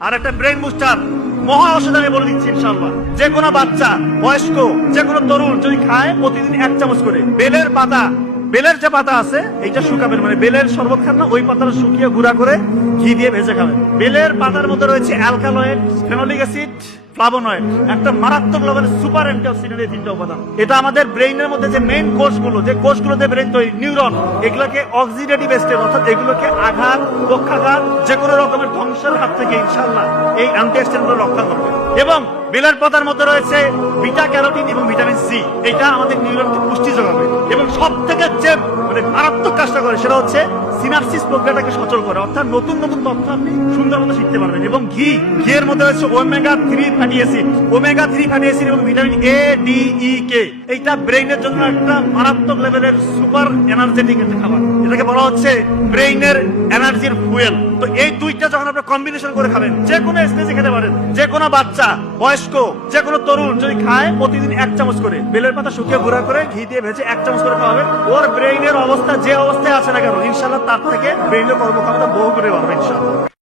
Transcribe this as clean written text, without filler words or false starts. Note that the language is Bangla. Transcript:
আর একটা ব্রেন বুস্টার মহা ঔষধ আমি বলে দিচ্ছি ইনশাআল্লাহ। যে কোনো বাচ্চা, বয়স্ক, যে কোনো তরুণ যদি খায় প্রতিদিন 1 চামচ করে বেলের পাতা, বেলের যে পাতা আছে এইটা শুকাবেন, মানে বেলের শরবত খান না, ওই পাতাটা শুকিয়ে গুঁড়া করে ঘি দিয়ে ভেজে খাবেন। বেলের পাতার মধ্যে রয়েছে অ্যালকালয়েড, ফেনোলিক অ্যাসিড, ফ্লাভোনয়েড, একটা মারাত্মক লেভেলের সুপার অ্যান্টিঅক্সিডেন্ট, এই 3টা উপাদান। এটা আমাদের ব্রেইনের মধ্যে যে মেইন কোষগুলো, যে কোষগুলোতে ব্রেইন তৈরি, নিউরন, এগুলোকে অক্সিডেটিভ স্টেট অর্থাৎ এগুলোকে আঘাত, পক্ষাঘাত, যে কোনো রকমের ধ্বংসের হাত থেকে ইনশাআল্লাহ এই অ্যান্টিঅক্সিডেন্টগুলো রক্ষা করবে। এবং বেলের পাতার মধ্যে রয়েছে বিটা ক্যারোটিন এবং ভিটামিন সি, এটা আমাদের নিউরনকে পুষ্টি যোগাবে। এবং সব থেকে যে মানে মারাত্মক কাজটা করে সেটা হচ্ছে সিনাপসিস প্রক্রিয়াটাকে সচল করে, অর্থাৎ নতুন নতুন তথ্য আপনি সুন্দর মতো শিখতে পারবেন। এবং ঘিয়ের মধ্যে রয়েছে omega 3 fatty acid, omega 3 fatty acid এবং ভিটামিন এ, ডি, ই, কে। এইটা ব্রেইনের জন্য একটা মারাত্মক লেভেলের সুপার এনার্জেটিক একটা খাবার, এটাকে বলা হচ্ছে ব্রেইনের এনার্জির ফুয়েল। তো এই দুইটা যখন আপনি কম্বিনেশন করে খাবেন, যে কোনো স্টেজে খেতে পারেন, যে কোনো বাচ্চা, বয়স্ক, যে কোনো তরুণ যদি খায় প্রতিদিন 1 চামচ করে বেলের পাতা শুকিয়ে গুঁড়া করে ঘি দিয়ে ভেজে 1 চামচ করে খাওয়াবে, ওর ব্রেইনের অবস্থা যে অবস্থায় আছে না কেন ইনশাআল্লাহ তার থেকে ব্রেইনের কর্মক্ষমতা বহু করে বাড়বে ইনশাআল্লাহ।